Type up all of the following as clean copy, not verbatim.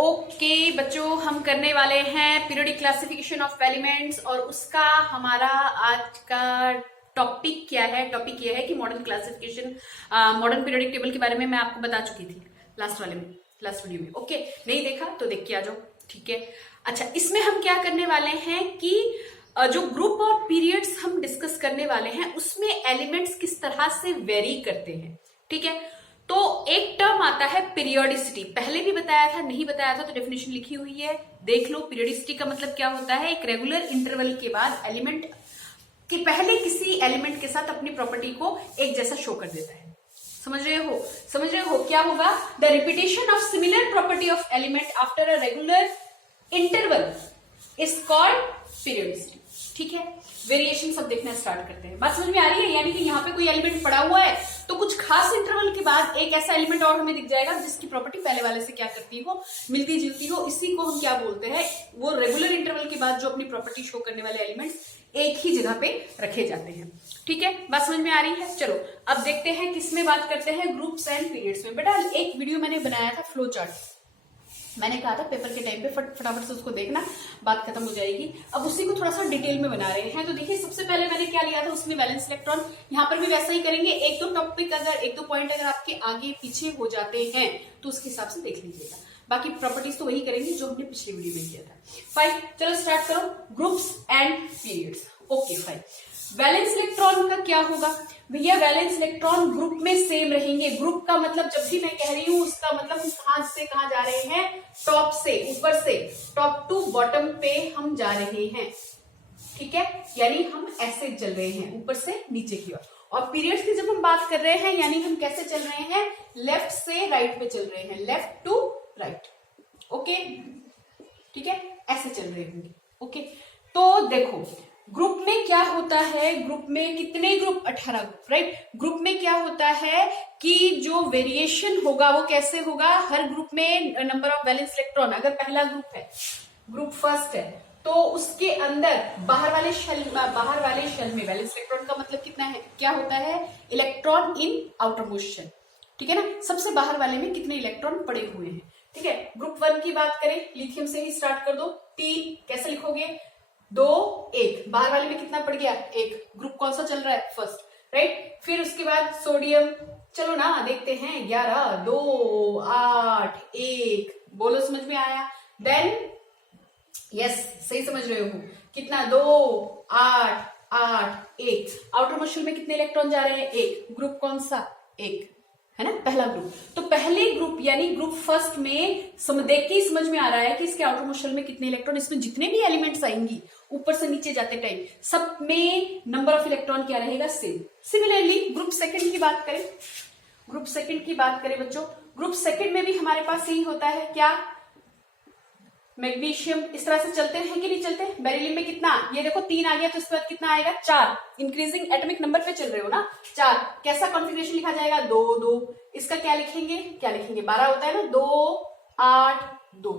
Okay बच्चों, हम करने वाले हैं पीरियोडिक क्लासिफिकेशन ऑफ एलिमेंट्स और उसका हमारा आज का टॉपिक क्या है। टॉपिक यह है कि modern classification, modern periodic table के बारे में मैं आपको बता चुकी थी लास्ट वीडियो में। ओके, नहीं देखा तो देख के आ जाओ, ठीक है। अच्छा, इसमें हम क्या करने वाले हैं कि जो ग्रुप और पीरियड्स हम डिस्कस करने वाले हैं उसमें एलिमेंट्स किस तरह से वेरी करते हैं, ठीक है। तो एक टर्म आता है पीरियोडिसिटी, पहले भी बताया था, नहीं बताया था तो डेफिनेशन लिखी हुई है, देख लो। पीरियोडिसिटी का मतलब क्या होता है, एक रेगुलर इंटरवल के बाद एलिमेंट के पहले किसी एलिमेंट के साथ अपनी प्रॉपर्टी को एक जैसा शो कर देता है। समझ रहे हो क्या होगा? The repetition of similar property of element after a regular interval is called periodicity, ठीक है। वेरिएशन सब देखना स्टार्ट करते हैं। बात समझ में आ रही है? यानी कि यहाँ पे कोई एलिमेंट पड़ा हुआ है तो कुछ खास इंटरवल के बाद एक ऐसा एलिमेंट और हमें दिख जाएगा जिसकी प्रॉपर्टी पहले वाले से क्या करती हो, मिलती जुलती हो। इसी को हम क्या बोलते हैं, वो रेगुलर इंटरवल के बाद जो अपनी प्रॉपर्टी शो करने वाले एलिमेंट्स एक ही जगह पे रखे जाते हैं, ठीक है। बात समझ में आ रही है? चलो अब देखते हैं किसमें बात करते हैं, ग्रुप्स एंड पीरियड्स में। बेटा एक वीडियो मैंने बनाया था फ्लो चार्ट, मैंने कहा था पेपर के टाइम पे फटाफट से उसको देखना, बात खत्म हो जाएगी। अब उसी को थोड़ा सा डिटेल में बना रहे हैं। तो देखिए सबसे पहले मैंने क्या लिया था, उसमें वैलेंस इलेक्ट्रॉन। यहाँ पर भी वैसा ही करेंगे, एक दो टॉपिक अगर एक दो पॉइंट अगर आपके आगे पीछे हो जाते हैं तो उसके हिसाब से देख लीजिएगा। बाकी प्रॉपर्टीज तो वही करेंगे जो हमने पिछली वीडियो में किया था। फाइन, चलो स्टार्ट करो, groups and periods. Okay fine, valence electron का क्या होगा भैया? वैलेंस इलेक्ट्रॉन ग्रुप में सेम रहेंगे। ग्रुप का मतलब जब भी मैं कह रही हूं उसका मतलब हम कहां से कहां जा रहे हैं, टॉप से ऊपर से, टॉप टू बॉटम पे हम जा रहे हैं, ठीक है। यानी हम ऐसे चल रहे हैं ऊपर से नीचे की ओर। और पीरियड्स की जब हम बात कर रहे हैं यानी हम कैसे चल रहे हैं, लेफ्ट से राइट पे चल रहे हैं, लेफ्ट टू राइट, ओके, ठीक है, ऐसे चल रहे होंगे। ओके, तो देखो ग्रुप में क्या होता है, ग्रुप में कितने ग्रुप, 18 ग्रुप, राइट। ग्रुप में क्या होता है कि जो वेरिएशन होगा वो कैसे होगा, हर ग्रुप में नंबर ऑफ वैलेंस इलेक्ट्रॉन, अगर पहला ग्रुप है, ग्रुप फर्स्ट है, तो उसके अंदर बाहर वाले शेल में वैलेंस इलेक्ट्रॉन का मतलब कितना है, क्या होता है, electron in outermost shell, ठीक है ना। सबसे बाहर वाले में कितने इलेक्ट्रॉन पड़े हुए हैं, ठीक है। ग्रुप 1 की बात करें, लिथियम से ही स्टार्ट कर दो, टी कैसे लिखोगे, 2 1, बाहर वाले में कितना पड़ गया, 1। ग्रुप कौन सा चल रहा है, फर्स्ट, राइट। फिर उसके बाद सोडियम, चलो ना देखते हैं, 11 2 8 1, बोलो समझ में आया? देन यस, सही समझ रहे हो, कितना, 2 8 8 1। आउटर मोस्ट शेल में कितने इलेक्ट्रॉन जा रहे हैं, 1। ग्रुप कौन सा, 1 है ना, पहला ग्रुप। तो पहले ग्रुप यानी ग्रुप फर्स्ट में देख के ही समझ में आ रहा है कि इसके आउटर मोस्ट शेल में कितने इलेक्ट्रॉन, इसमें जितने भी एलिमेंट्स आएंगी ऊपर से नीचे जाते टाइम सब में नंबर ऑफ इलेक्ट्रॉन क्या रहेगा, सेम। सिमिलरली ग्रुप सेकंड की बात करें, ग्रुप सेकंड की बात करें बच्चों, ग्रुप सेकंड में भी हमारे पास यही होता है, क्या, मैग्नीशियम, इस तरह से चलते हैं कि नहीं चलते। बेरिलियम में कितना, ये देखो 3 आ गया तो इसके बाद कितना आएगा, 4। इंक्रीजिंग एटॉमिक नंबर पे चल रहे हो ना, 4। कैसा कॉन्फ़िगरेशन लिखा जाएगा, 2 2। इसका क्या लिखेंगे, 12 होता है ना, 2 8 2।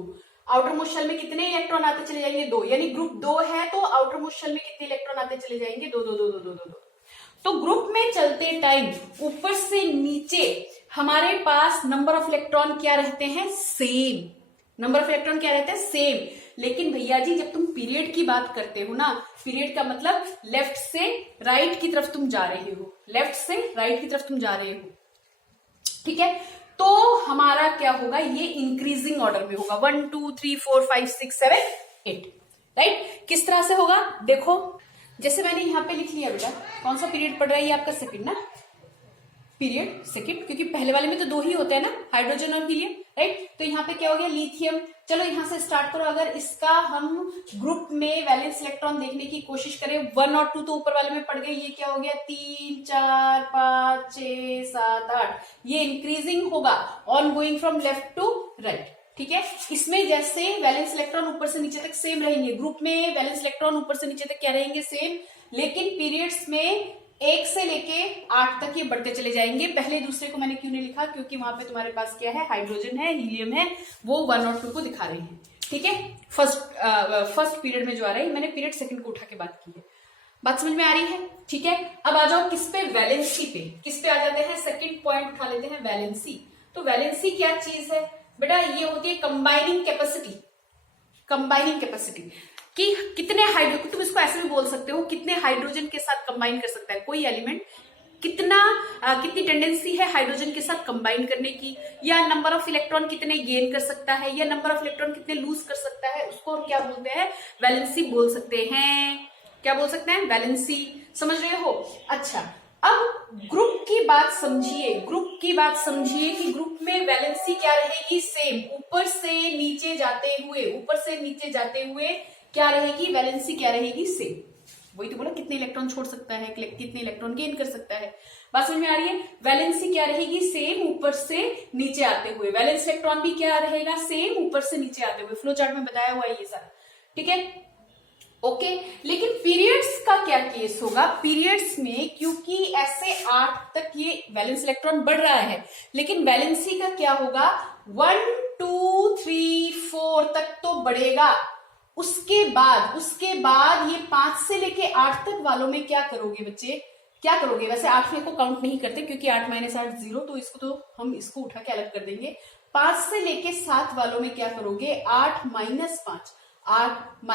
आउटर मोस्ट शेल में कितने इलेक्ट्रॉन आते चले जाएंगे, 2। यानी ग्रुप 2 है तो आउटर मोस्ट शेल में कितने इलेक्ट्रॉन आते चले जाएंगे, 2 2 2 2 2 2। तो ग्रुप में चलते टाइम ऊपर से नीचे हमारे पास नंबर ऑफ इलेक्ट्रॉन क्या रहते हैं, सेम। नंबर ऑफ इलेक्ट्रॉन क्या रहते हैं, सेम। लेकिन भैया जी जब तुम पीरियड की बात करते हो ना, पीरियड का मतलब लेफ्ट से राइट की तरफ तुम जा रहे हो, लेफ्ट से राइट की तरफ तुम जा रहे हो, ठीक है। तो हमारा क्या होगा, ये इंक्रीजिंग ऑर्डर में होगा, 1 2 3 4 5 6 7 8, राइट। किस तरह से होगा, देखो जैसे मैंने यहाँ पे लिख लिया बेटा, कौन सा पीरियड पढ़ रहा है ये आपका, सेकंड ना, पीरियड सेकंड, क्योंकि पहले वाले में तो 2 ही होते हैं ना, हाइड्रोजन और हीलियम, राइट। तो यहाँ पे क्या हो गया, लिथियम। चलो यहाँ से स्टार्ट करो, अगर इसका हम ग्रुप में वैलेंस इलेक्ट्रॉन देखने की कोशिश करें, 1 और 2 तो ऊपर वाले में पड़ गए, ये क्या हो गया, 3 4 5 6 7 8, ये इंक्रीजिंग होगा, on going from left to right, ठीक है। इसमें जैसे वैलेंस इलेक्ट्रॉन ऊपर से नीचे तक सेम रहेंगे, ग्रुप में वैलेंस इलेक्ट्रॉन ऊपर से नीचे तक क्या रहेंगे, सेम। लेकिन पीरियड्स में 1 से लेके 8 तक ये बढ़ते चले जाएंगे। पहले दूसरे को मैंने क्यों नहीं लिखा, क्योंकि वहां पे तुम्हारे पास क्या है, हाइड्रोजन है, हीलियम है, वो 1 और 2 को दिखा रहे हैं, ठीक है। फर्स्ट पीरियड में जो आ रहा है, मैंने पीरियड सेकंड को उठा के बात की है। बात समझ में आ रही है, ठीक है। अब आ जाओ किस पे, वैलेंसी पे। किस पे आ जाते हैं, सेकंड पॉइंट उठा लेते हैं, वैलेंसी। तो वैलेंसी क्या चीज है, बेटा ये होती है कंबाइनिंग कैपेसिटी। कंबाइनिंग कैपेसिटी कि कितने हाइड्रोजन, तुम इसको ऐसे भी बोल सकते हो, कितने हाइड्रोजन के साथ कंबाइन कर सकता है कोई एलिमेंट, कितनी टेंडेंसी है हाइड्रोजन के साथ कंबाइन करने की, या नंबर ऑफ इलेक्ट्रॉन कितने गेन कर सकता है, या नंबर ऑफ इलेक्ट्रॉन कितने लूज कर सकता है, उसको हम क्या बोलते हैं, वैलेंसी बोल सकते हैं। क्या बोल सकते हैं, वैलेंसी। समझ रहे हो? अच्छा, अब ग्रुप की बात समझिए, ग्रुप की बात समझिए कि ग्रुप में वैलेंसी क्या रहेगी, सेम, ऊपर से नीचे जाते हुए, ऊपर से नीचे जाते हुए क्या रहेगी, वैलेंसी क्या रहेगी, सेम। वही तो बोला, कितने इलेक्ट्रॉन छोड़ सकता है, कितने इलेक्ट्रॉन गेन कर सकता है। बात समझ में आ रही है? वैलेंसी क्या रहेगी, सेम, ऊपर से नीचे आते हुए। वैलेंस इलेक्ट्रॉन भी क्या रहेगा, सेम, ऊपर से नीचे आते हुए। फ्लो चार्ट में बताया हुआ है ये सारा, ठीक है, ओके। लेकिन पीरियड्स का क्या केस होगा, पीरियड्स में क्योंकि ऐसे 8 तक ये वैलेंस इलेक्ट्रॉन बढ़ रहा है, लेकिन वैलेंसी का क्या होगा, 1 2 3 4 तक तो बढ़ेगा। उसके बाद ये 5 से लेके 8 तक वालों में क्या करोगे बच्चे, क्या करोगे? वैसे 8वें को काउंट नहीं करते क्योंकि 8 - 8 0, तो इसको तो हम इसको उठा के अलग कर देंगे। 5 से लेके 7 वालों में क्या करोगे, 8 - 5, 8 -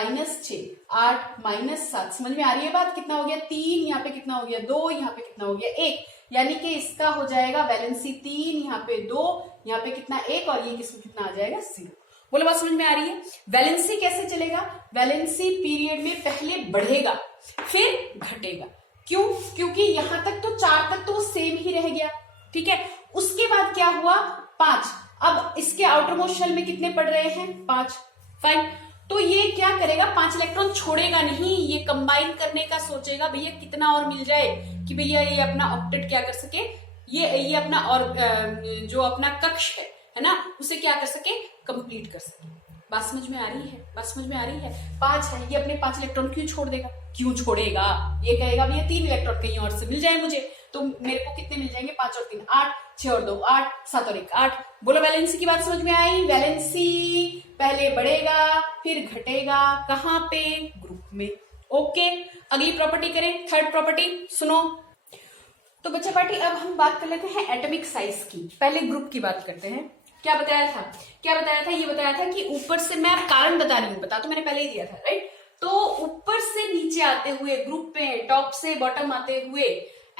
6, 8 - 7। समझ में आ रही है बात? कितना हो गया, 3, यहाँ पे कितना हो गया, 2, यहाँ पे कितना हो गया, 1, यानी कि इसका हो जाएगा वैलेंसी 3, यहाँ पे 2, यहाँ पे कितना 1, और ये किसमें कितना आ जाएगा, 0। बोलो बात समझ में आ रही है? वैलेंसी कैसे चलेगा, वैलेंसी पीरियड में पहले बढ़ेगा फिर घटेगा। क्यों? क्योंकि यहां तक तो 4 तक तो वो सेम ही रह गया, ठीक है। उसके बाद क्या हुआ, 5, अब इसके आउटर मोस्ट शेल में कितने पड़ रहे हैं, 5, फाइन। तो ये क्या करेगा, 5 इलेक्ट्रॉन छोड़ेगा नहीं, ये कंबाइन करने का सोचेगा, भैया कितना और मिल जाए कि भैया ये अपना ऑक्टेट क्या कर सके, ये अपना और जो अपना कक्ष है ना, उसे क्या कर सके, कंप्लीट कर सके। बात समझ में आ रही है? बात समझ में आ रही है? 5 है, ये अपने 5 इलेक्ट्रॉन क्यों छोड़ देगा, क्यों छोड़ेगा, ये कहेगा भैया 3 इलेक्ट्रॉन कहीं और से मिल जाए मुझे, तो मेरे को कितने मिल जाएंगे, 5 और 3 8, 6 और 2 8, 7 और 1 8। बोलो वैलेंसी की बात समझ में आई? वैलेंसी पहले बढ़ेगा फिर घटेगा, कहां पे, ग्रुप में, ओके। अगली प्रॉपर्टी करें, थर्ड प्रॉपर्टी सुनो। तो बच्चा पार्टी अब हम बात कर लेते हैं एटॉमिक साइज की, पहले ग्रुप की बात करते हैं। क्या बताया था, ये बताया था कि ऊपर से, मैं कारण बता रही हूँ, बता तो मैंने पहले ही दिया था, राइट। तो ऊपर से नीचे आते हुए ग्रुप में, टॉप से बॉटम आते हुए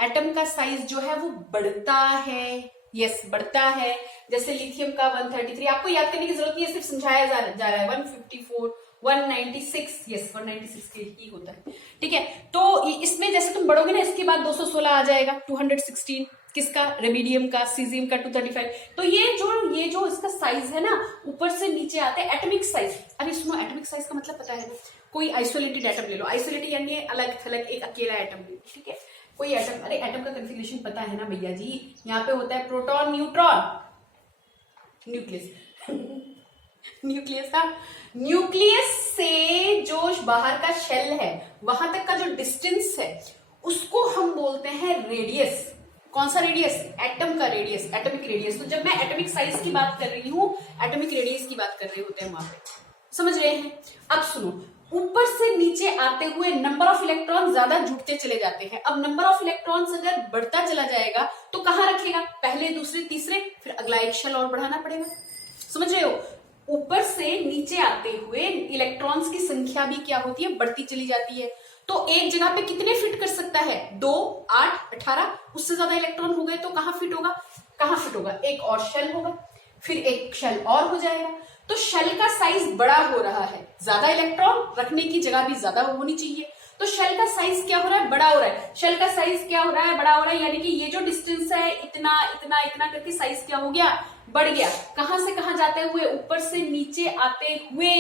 एटम का साइज जो है वो बढ़ता है, यस बढ़ता है। जैसे लिथियम का 133, आपको याद करने की जरूरत नहीं है, सिर्फ समझाया जा रहा है। 154, 196, यस 196 के ही होता है, ठीक है। तो इसमें जैसे तुम बढ़ोगे ना, इसके बाद 216 आ जाएगा, 216 किसका, रेबिडियम का, सीजियम का 235। तो ये जो इसका साइज है ना, ऊपर से नीचे आते हैं एटॉमिक साइज। अरे सुनो, एटॉमिक साइज का मतलब पता है ना, कोई आइसोलेटेड एटम ले लो, आइसोलेटेड यानी अलग थलग एक अकेला एटम ले लो, ठीक है। कोई एटम, अरे एटम का कॉन्फ़िगरेशन पता है ना भैया जी, यहाँ पे होता है प्रोटॉन, न्यूट्रॉन, न्यूक्लियस न्यूक्लियस का, न्यूक्लियस से जो बाहर का शेल है वहां तक का जो डिस्टेंस है उसको हम बोलते हैं रेडियस। कौन सा रेडियस, एटम का रेडियस, एटॉमिक रेडियस। तो जब मैं एटॉमिक साइज की बात कर रही हूँ, एटॉमिक रेडियस की बात कर रहे होते हैं वहां पे, समझ रहे हैं? अब सुनो, ऊपर से नीचे आते हुए नंबर ऑफ इलेक्ट्रॉन ज्यादा जुटते चले जाते हैं। अब नंबर ऑफ इलेक्ट्रॉन्स अगर बढ़ता चला जाएगा तो कहां रखेगा, पहले, दूसरे, तीसरे, फिर अगला एक शेल और बढ़ाना पड़ेगा। समझ रहे हो? ऊपर से नीचे आते हुए इलेक्ट्रॉन्स की संख्या भी क्या होती है, बढ़ती चली जाती है। तो एक जगह पे कितने फिट कर सकता है, 2, 8, 18, उससे ज्यादा इलेक्ट्रॉन हो गए तो कहां फिट होगा, एक और शेल होगा, फिर एक शेल और हो जाएगा। तो शेल का साइज बड़ा हो रहा है, ज्यादा इलेक्ट्रॉन रखने की जगह भी ज्यादा होनी चाहिए, तो शेल का साइज क्या हो रहा है, बड़ा हो रहा है। शेल का साइज क्या हो रहा है, बड़ा हो रहा है, यानी कि ये जो डिस्टेंस है इतना इतना इतना करके साइज क्या हो गया, बढ़ गया। कहां से कहां जाते हुए, ऊपर से नीचे आते हुए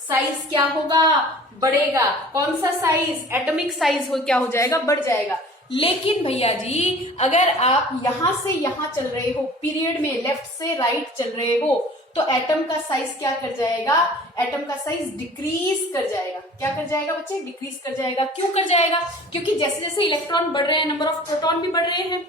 साइज क्या होगा, बढ़ेगा। कौन सा साइज, एटॉमिक साइज क्या हो जाएगा, बढ़ जाएगा। लेकिन भैया जी अगर आप यहां से यहां चल रहे हो, पीरियड में लेफ्ट से राइट चल रहे हो, तो एटम का साइज क्या कर जाएगा, एटम का साइज डिक्रीज कर जाएगा। क्या कर जाएगा बच्चे, डिक्रीज कर जाएगा। क्यों कर जाएगा, क्योंकि जैसे जैसे इलेक्ट्रॉन बढ़ रहे हैं, नंबर ऑफ प्रोटॉन भी बढ़ रहे हैं।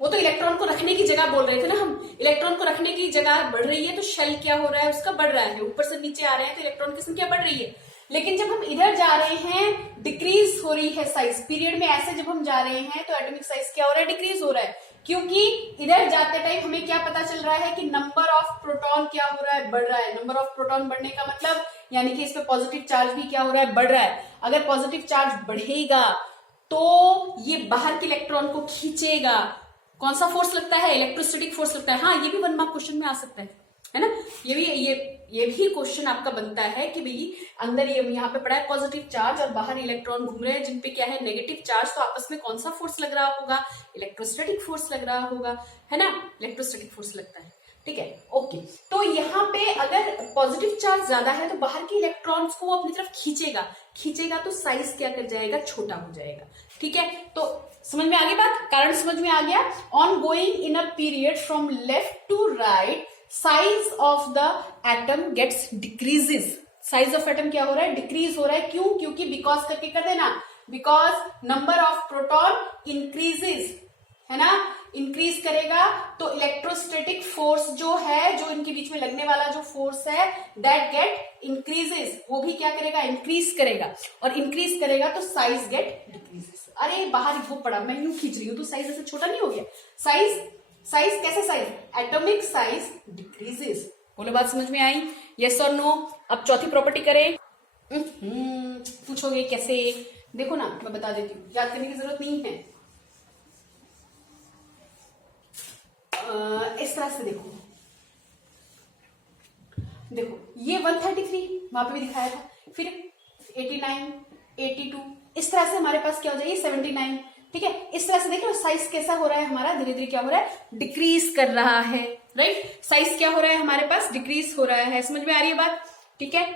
वो तो इलेक्ट्रॉन को रखने की जगह बोल रहे थे ना हम, इलेक्ट्रॉन को रखने की जगह बढ़ रही है तो शेल क्या हो रहा है, उसका बढ़ रहा है। ऊपर से नीचे आ रहे हैं तो इलेक्ट्रॉन की संख्या बढ़ रही है। लेकिन जब हम इधर जा रहे हैं, डिक्रीज हो रही है साइज, पीरियड में ऐसे जब हम जा रहे हैं तो एटॉमिक साइज क्या हो रहा है, डिक्रीज हो रहा है। क्योंकि इधर जाते टाइम हमें क्या पता चल रहा है कि नंबर ऑफ प्रोटॉन क्या हो रहा है, बढ़ रहा है। नंबर ऑफ प्रोटॉन बढ़ने का मतलब यानी कि इस पे पॉजिटिव चार्ज भी क्या हो रहा है, बढ़ रहा है। अगर पॉजिटिव चार्ज बढ़ेगा तो ये बाहर के इलेक्ट्रॉन को खींचेगा। कौन सा फोर्स लगता है, इलेक्ट्रोस्टैटिक फोर्स लगता है। हाँ, ये भी 1 मार्क क्वेश्चन में आ सकता है ना। ये भी क्वेश्चन आपका बनता है कि भाई अंदर ये यहाँ पे पड़ा है पॉजिटिव चार्ज और बाहर इलेक्ट्रॉन घूम रहे हैं जिनपे क्या है, नेगेटिव चार्ज। तो आपस में कौन सा फोर्स लग रहा होगा, इलेक्ट्रोस्टैटिक फोर्स लग रहा होगा, है ना। इलेक्ट्रोस्टैटिक फोर्स लगता है, ठीक है, ओके। तो यहाँ पे अगर पॉजिटिव चार्ज ज्यादा है तो बाहर के इलेक्ट्रॉन्स को वो अपनी तरफ खींचेगा तो साइज क्या कर जाएगा, छोटा हो जाएगा, ठीक है। तो समझ में आ गई बात, कारण समझ में आ गया। On going in a period from left to right size of the atom gets decreases. Size of atom क्या हो रहा है, डिक्रीज हो रहा है। क्यों, क्योंकि बिकॉज करके कर देना, because number of proton increases, है ना, इंक्रीज करेगा तो इलेक्ट्रोस्टैटिक फोर्स जो है, जो इनके बीच में लगने वाला जो फोर्स है, दैट गेट इंक्रीजेस, वो भी क्या करेगा, इंक्रीज करेगा। और इंक्रीज करेगा तो साइज गेट डिक्रीजेस। अरे बाहर वो पड़ा, मैं यूं खींच रही हूं तो साइज ऐसे छोटा नहीं हो गया। साइज कैसे, साइज एटॉमिक साइज डिक्रीजेस। बोलो बात समझ में आई, यस और नो। अब चौथी प्रॉपर्टी करें। पूछोगे कैसे, देखो ना मैं बता देती हूँ, याद करने की जरूरत नहीं है। इस तरह से देखो ये 133 वहां पे भी दिखाया था, फिर 89, 82, इस तरह से हमारे पास क्या हो जाएगी, 79, ठीक है। इस तरह से देखो साइज कैसा हो रहा है हमारा, धीरे धीरे क्या हो रहा है, डिक्रीज कर रहा है, राइट। साइज क्या हो रहा है हमारे पास, डिक्रीज हो रहा है। समझ में आ रही है बात, ठीक है।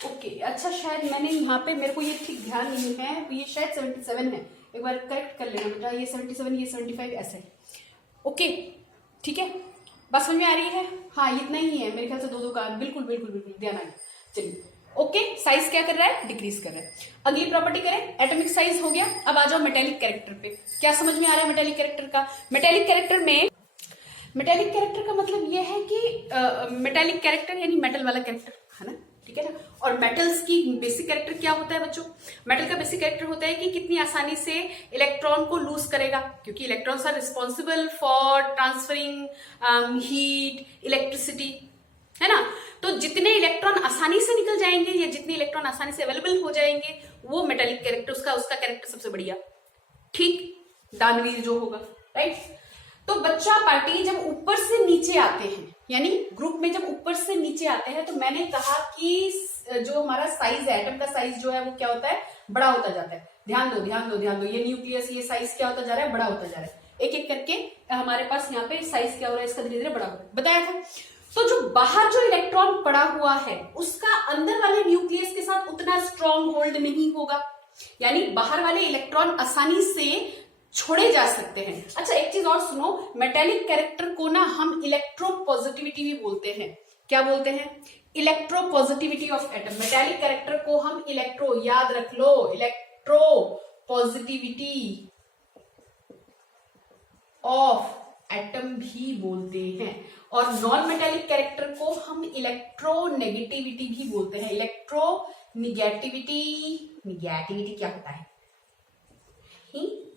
ओके, अच्छा शायद मैंने यहाँ पे, मेरे को ये ठीक ध्यान नहीं है, तो ये शायद 77 है, एक बार करेक्ट कर लेना बेटा। ये 77, ये 75 ऐसे, ओके, ठीक है। बस समझ में आ रही है, हाँ इतना ही है मेरे ख्याल से, दो का बिल्कुल ध्यान आ गया। चलिए, ओके, साइज क्या कर रहा है, डिक्रीज कर रहा है। अगली प्रॉपर्टी करें, एटॉमिक साइज हो गया। अब आ जाओ मेटेलिक कैरेक्टर पे। क्या समझ में आ रहा है मेटेलिक कैरेक्टर का? मेटेलिक कैरेक्टर का मतलब यह है कि मेटेलिक कैरेक्टर यानी मेटल वाला कैरेक्टर, है ना, ठीक है ना। और मेटल्स की बेसिक कैरेक्टर क्या होता है बच्चों? मेटल का बेसिक कैरेक्टर होता है कि कितनी आसानी से इलेक्ट्रॉन को लूज करेगा, क्योंकि electrons are responsible for transferring heat, electricity, है ना। तो जितने इलेक्ट्रॉन आसानी से निकल जाएंगे या जितने इलेक्ट्रॉन आसानी से अवेलेबल हो जाएंगे, वो मेटेलिक कैरेक्टर, उसका कैरेक्टर सबसे बढ़िया, ठीक, दानवीर जो होगा, राइट। तो बच्चा पार्टी जब ऊपर से नीचे आते हैं, यानी ग्रुप में जब ऊपर से नीचे आते हैं, तो मैंने कहा कि जो हमारा साइज है, एटम का साइज जो है वो क्या होता है, बड़ा होता जाता है। ध्यान दो, ये न्यूक्लियस, ये साइज क्या होता जा रहा है, बड़ा होता जा रहा है। एक एक करके हमारे पास यहाँ पे साइज क्या हो रहा है, इसका धीरे धीरे बड़ा हो रहा है, बताया था। तो जो बाहर जो इलेक्ट्रॉन पड़ा हुआ है, उसका अंदर वाले न्यूक्लियस के साथ उतना स्ट्रॉन्ग होल्ड नहीं होगा, यानी बाहर वाले इलेक्ट्रॉन आसानी से छोड़े जा सकते हैं। अच्छा एक चीज और सुनो, मेटेलिक कैरेक्टर को ना हम इलेक्ट्रोपॉजिटिविटी भी बोलते हैं। क्या बोलते हैं? Electropositivity of atom. Metallic character को हम याद रख लो, इलेक्ट्रोपॉजिटिविटी ऑफ एटम भी बोलते हैं। और नॉन मेटेलिक कैरेक्टर को हम इलेक्ट्रोनेगेटिविटी भी बोलते हैं। इलेक्ट्रोनिगेटिविटी क्या होता है?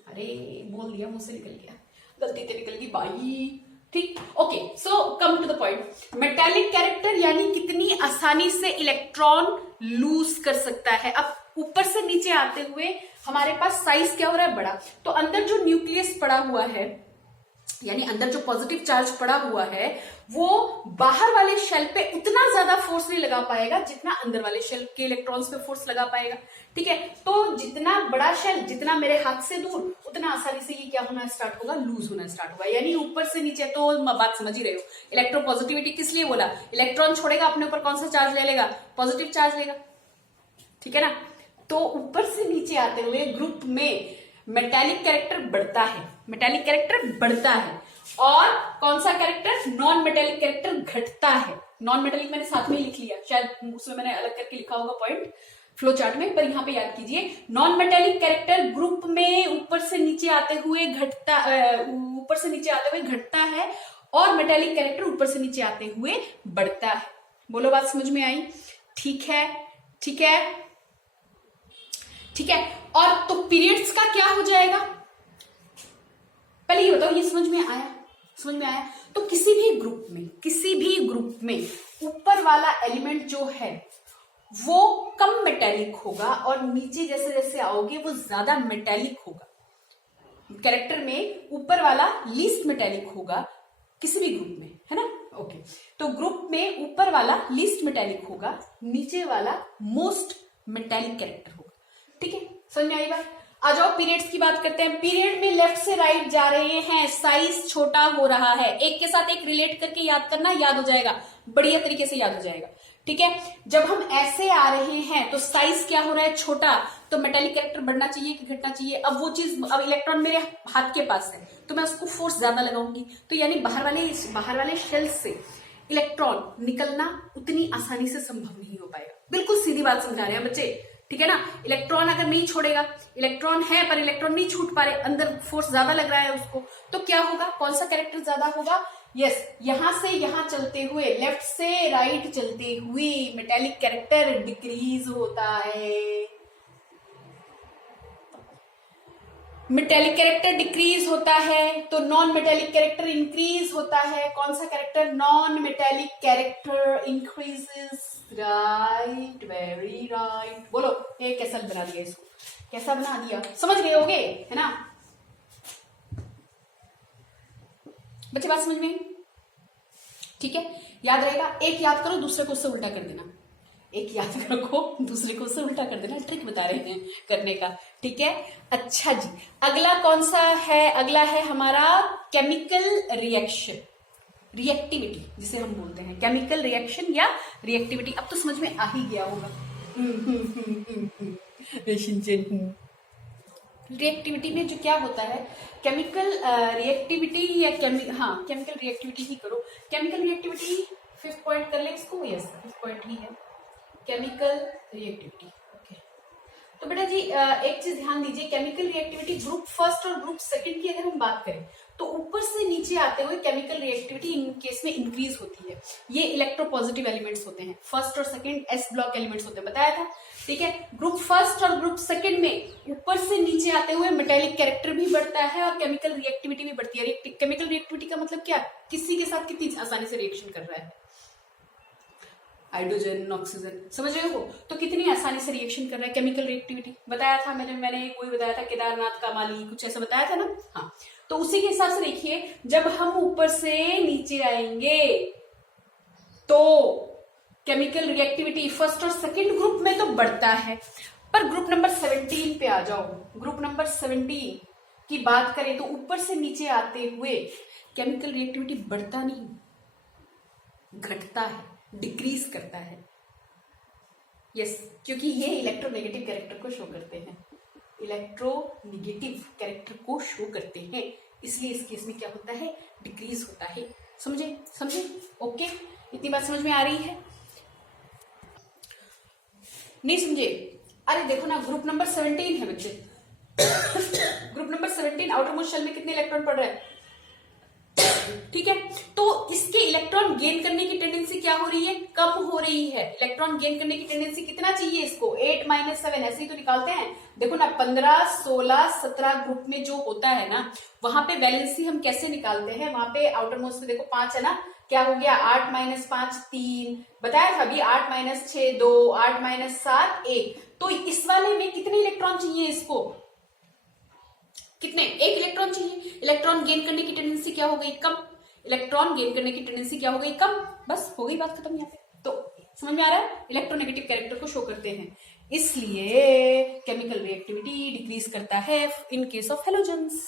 अरे बोल दिया, मुझसे निकल गया, गलती से निकल गई भाई, ठीक, okay. So come to the point, metallic character यानी कितनी आसानी से इलेक्ट्रॉन लूज कर सकता है। अब ऊपर से नीचे आते हुए हमारे पास साइज क्या हो रहा है, बड़ा। तो अंदर जो न्यूक्लियस पड़ा हुआ है, यानी अंदर जो पॉजिटिव चार्ज पड़ा हुआ है, वो बाहर वाले शेल पे उतना ज्यादा फोर्स नहीं लगा पाएगा जितना अंदर वाले शेल के इलेक्ट्रॉन्स पे फोर्स लगा पाएगा, ठीक है। तो जितना बड़ा शेल, जितना मेरे हाथ से दूर, उतना आसानी से ये क्या होना स्टार्ट होगा, लूज होना स्टार्ट होगा। यानी ऊपर से नीचे, तो बात समझ ही रहे हो। इलेक्ट्रोपॉजिटिविटी किस लिए बोला? इलेक्ट्रॉन छोड़ेगा, अपने ऊपर कौन सा चार्ज ले लेगा, पॉजिटिव चार्ज लेगा, ठीक है ना। तो ऊपर से नीचे आते हुए ग्रुप में मेटेलिक कैरेक्टर बढ़ता है, और कौन सा कैरेक्टर, नॉन मेटेलिक कैरेक्टर घटता है। नॉन मेटेलिक मैंने साथ में लिख लिया, शायद उसमें मैंने अलग करके लिखा होगा पॉइंट फ्लो चार्ट में, पर यहाँ पे याद कीजिए, नॉन मेटेलिक कैरेक्टर ग्रुप में ऊपर से नीचे आते हुए घटता है, और मेटेलिक कैरेक्टर ऊपर से नीचे आते हुए बढ़ता है। बोलो बात समझ में आई? ठीक है। और तो पीरियड्स का क्या हो जाएगा? पहले ये बताओ, ये समझ में आया? समझ में आया? तो किसी भी ग्रुप में ऊपर वाला एलिमेंट जो है वो कम मेटेलिक होगा और नीचे जैसे जैसे आओगे वो ज्यादा मेटेलिक होगा। कैरेक्टर में ऊपर वाला लीस्ट मेटेलिक होगा किसी भी ग्रुप में, है ना? ओके, तो ग्रुप में ऊपर वाला लीस्ट मेटेलिक होगा, नीचे वाला मोस्ट मेटेलिक कैरेक्टर होगा। ठीक है, समझ में आई बात? आ जाओ पीरियड्स की बात करते हैं। पीरियड में लेफ्ट से राइट जा रहे हैं, साइज छोटा हो रहा है। एक के साथ एक रिलेट करके याद करना, याद हो जाएगा, बढ़िया तरीके से याद हो जाएगा। ठीक है, जब हम ऐसे आ रहे हैं तो साइज क्या हो रहा है? छोटा। तो मेटेलिक कैरेक्टर बढ़ना चाहिए कि घटना चाहिए? अब वो चीज, अब इलेक्ट्रॉन मेरे हाथ के पास है तो मैं उसको फोर्स ज्यादा लगाऊंगी, तो यानी बाहर वाले शेल से इलेक्ट्रॉन निकलना उतनी आसानी से संभव नहीं हो पाएगा। बिल्कुल सीधी बात समझा रहे हैं बच्चे, ठीक है ना? इलेक्ट्रॉन अगर नहीं छोड़ेगा, इलेक्ट्रॉन है पर इलेक्ट्रॉन नहीं छूट पा रहे, अंदर फोर्स ज्यादा लग रहा है उसको, तो क्या होगा? कौन सा कैरेक्टर ज्यादा होगा? यस, यहां से यहां चलते हुए, लेफ्ट से राइट चलते हुए मेटेलिक कैरेक्टर डिक्रीज होता है। मेटेलिक कैरेक्टर डिक्रीज होता है तो नॉन मेटेलिक कैरेक्टर इंक्रीज होता है। कौन सा character? Non metallic character increases. Right, very right. बोलो, ये कैसा बना दिया इसको? कैसा बना दिया? समझ गए होगे, है ना बच्चे? बात समझ में? ठीक है, याद रहेगा। एक याद करो, दूसरे को उससे उल्टा कर देना। एक याद रखो, दूसरे को उससे उल्टा कर देना। ट्रिक बता रहे हैं करने का, ठीक है? अच्छा जी, अगला कौन सा है? अगला है हमारा केमिकल रिएक्शन, रिएक्टिविटी जिसे हम बोलते हैं, केमिकल रिएक्शन या रिएक्टिविटी। अब तो समझ में आ ही गया होगा। रिएक्टिविटी में जो क्या होता है, केमिकल रिएक्टिविटी या केमिकल रिएक्टिविटी ही करो। केमिकल रिएक्टिविटी 5th पॉइंट कर ले इसको। यस, 5th पॉइंट ही है केमिकल रिएक्टिविटी। ओके, तो बेटा जी एक चीज ध्यान दीजिए, केमिकल रिएक्टिविटी ग्रुप फर्स्ट और ग्रुप सेकंड की अगर हम बात करें तो ऊपर से नीचे आते हुए केमिकल रिएक्टिविटी इन केस में इंक्रीज होती है। ये इलेक्ट्रोपॉजिटिव एलिमेंट्स होते हैं, फर्स्ट और सेकंड एस ब्लॉक एलिमेंट्स होते हैं, बताया था। ठीक है, ग्रुप फर्स्ट और ग्रुप सेकंड में ऊपर से नीचे आते हुए मेटेलिक कैरेक्टर भी बढ़ता है और केमिकल रिएक्टिविटी भी बढ़ती है। केमिकल रिएक्टिविटी का मतलब क्या? किसी के साथ कितनी आसानी से रिएक्शन कर रहा है, हाइड्रोजन ऑक्सीजन, समझ रहे हो? तो कितनी आसानी से रिएक्शन कर रहा है, केमिकल रिएक्टिविटी बताया था मैंने कोई बताया था, केदारनाथ का माली कुछ ऐसा बताया था ना। हाँ, तो उसी के हिसाब से देखिए, जब हम ऊपर से नीचे आएंगे तो केमिकल रिएक्टिविटी फर्स्ट और सेकंड ग्रुप में तो बढ़ता है, पर ग्रुप नंबर 17 पे आ जाओ। ग्रुप नंबर 17 की बात करें तो ऊपर से नीचे आते हुए केमिकल रिएक्टिविटी बढ़ता नहीं, घटता है, डिक्रीज करता है। यस, क्योंकि ये इलेक्ट्रोनेगेटिव कैरेक्टर को शो करते हैं, इलेक्ट्रोनेगेटिव कैरेक्टर को शो करते हैं, इसलिए इस केस में क्या होता है? डिक्रीज होता है। समझे? ओके, इतनी बात समझ में आ रही है? नहीं समझे? अरे देखो ना, ग्रुप नंबर 17 है बच्चे। Group number 17 outermost shell में कितने इलेक्ट्रॉन पड़ रहे हैं? ठीक है, तो इसके इलेक्ट्रॉन गेन करने की टेंडेंसी क्या हो रही है? कम हो रही है। इलेक्ट्रॉन गेन करने की टेंडेंसी कितना चाहिए इसको? 8 - 7, ऐसे ही तो निकालते हैं। देखो ना, 15, 16, 17 ग्रुप में जो होता है ना, वहां पे वैलेंसी हम कैसे निकालते हैं? वहां पे आउटर मोस्ट में देखो 5 है ना, क्या हो गया? 8 - 5 3, बताया था अभी। 8 - 6 2, 8 - 7 1। तो इस वाले में कितने इलेक्ट्रॉन चाहिए इसको? कितने? 1 इलेक्ट्रॉन चाहिए। इलेक्ट्रॉन गेन करने की टेंडेंसी क्या हो गई? कम। इलेक्ट्रॉन गेन करने की टेंडेंसी क्या हो गई? कम। बस हो गई बात खत्म यहाँ पे। तो समझ में आ रहा है? इलेक्ट्रोनेगेटिव कैरेक्टर को शो करते हैं, इसलिए केमिकल रिएक्टिविटी डिक्रीज करता है इन केस ऑफ हेलोजेंस।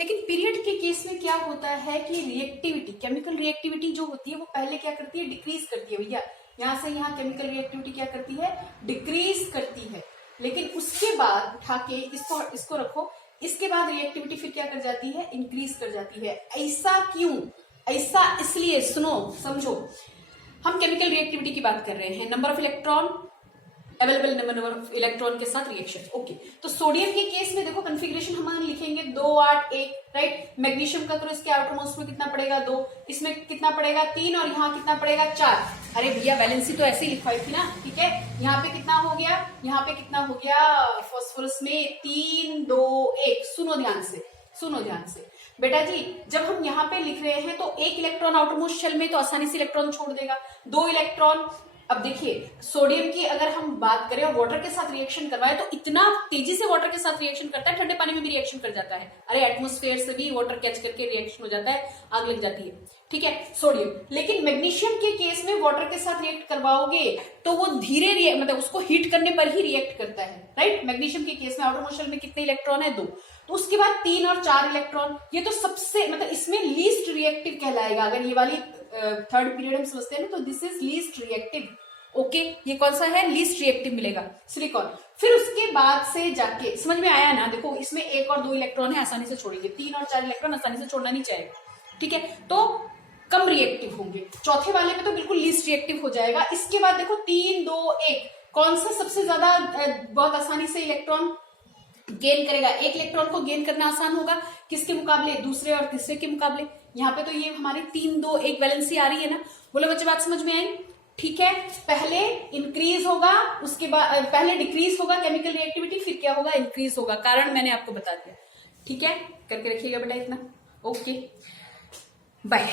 लेकिन पीरियड के केस में क्या होता है कि रिएक्टिविटी, केमिकल रिएक्टिविटी जो होती है वो पहले क्या करती है? डिक्रीज करती है। भैया यहां से यहां केमिकल रिएक्टिविटी क्या करती है? डिक्रीज करती है। लेकिन उसके बाद उठा के इसको रखो, इसके बाद रिएक्टिविटी फिर क्या कर जाती है? इंक्रीज कर जाती है। ऐसा क्यों? ऐसा इसलिए, सुनो समझो, हम केमिकल रिएक्टिविटी की बात कर रहे हैं, number of electron, available number of electron के साथ रिएक्शन। ओके, तो सोडियम के केस में देखो कॉन्फ़िगरेशन हम लिखेंगे 2 8 1, राइट? मैग्नीशियम का करो, इसके आउटर मोस्ट में कितना पड़ेगा? 2, इसमें कितना पड़ेगा? 3, और यहाँ कितना पड़ेगा? 4। अरे भैया वैलेंसी तो ऐसे ही लिखवाई थी ना, ठीक है? यहाँ पे कितना हो गया? यहाँ पे कितना हो गया? फास्फोरस में 3 2 1। सुनो ध्यान से, सुनो ध्यान से बेटा जी, जब हम यहाँ पे लिख रहे हैं तो एक इलेक्ट्रॉन आउटर मोस्ट शेल में तो आसानी से इलेक्ट्रॉन छोड़ देगा, 2 इलेक्ट्रॉन। अब देखिए सोडियम की अगर हम बात करें और वाटर के साथ रिएक्शन करवाए तो इतना तेजी से वाटर के साथ रिएक्शन करता है, ठंडे पानी में भी रिएक्शन कर जाता है। अरे एटमॉस्फेयर से भी वाटर कैच करके रिएक्शन हो जाता है, आग लग जाती है, ठीक है सोडियम। लेकिन मैग्नीशियम के केस में वाटर के साथ रिएक्ट करवाओगे तो वो धीरे मतलब उसको हीट करने पर ही रिएक्ट करता है, राइट। मैग्नीशियम के केस में आउटर मोस्ट शेल में कितने इलेक्ट्रॉन है, 2। तो उसके बाद 3 और 4 इलेक्ट्रॉन, ये तो सबसे मतलब इसमें लीस्ट रिएक्टिव कहलाएगा। अगर ये वाली थर्ड पीरियड हम समझते हैं ना, तो this is least reactive. Okay, ये कौन सा है, लीस्ट रिएक्टिव मिलेगा, सिलिकॉन। फिर उसके बाद से जाके समझ में आया ना, देखो इसमें 1 और 2 इलेक्ट्रॉन है, आसानी से छोड़ेंगे, 3 और 4 इलेक्ट्रॉन आसानी से छोड़ना नहीं चाहेगा, ठीक है, तो कम रिएक्टिव होंगे। चौथे वाले में तो बिल्कुल लीस्ट रिएक्टिव हो जाएगा। इसके बाद देखो 3, 2, 1, कौन सा सबसे ज्यादा बहुत आसानी से इलेक्ट्रॉन गेन करेगा। एक इलेक्ट्रॉन को गेन करना आसान होगा, किसके मुकाबले, दूसरे और तीसरे के मुकाबले। यहाँ पे तो ये हमारी 3, 2, 1 वैलेंसी आ रही है ना। बोलो बच्चे बात समझ में आई, ठीक है। पहले इंक्रीज होगा, उसके बाद पहले डिक्रीज होगा केमिकल रिएक्टिविटी, फिर क्या होगा, इंक्रीज होगा। कारण मैंने आपको बता दिया, ठीक है, करके रखिएगा बेटा इतना। Okay bye.